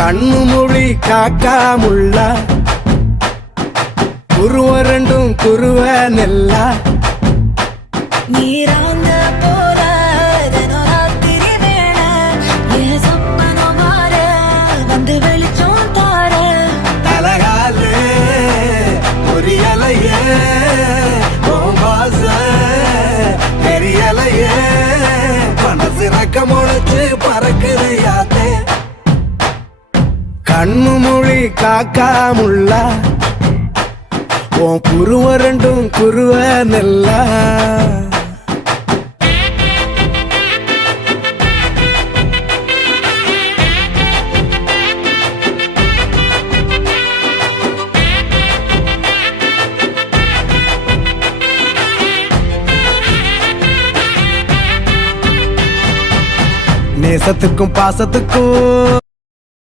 கண்ணு மொழி காக்காமுள்ள குருவ ரெண்டும் குருவ நெல்லா நீராங்க போல தினராத்திரி வேண என் சொப்பனம் மாற வந்து வெளிச்சம் தார தலகாலே பொரியலையே ஓம்பாச பெரியலையே மனசு ரக்க முளைச்சு பறக்குது யாத்தே கண்ணு மொழி காக்காமுள்ள உன் குருவ ரெண்டும் குருவ நெல்லா நேசத்துக்கும் பாசத்துக்கும்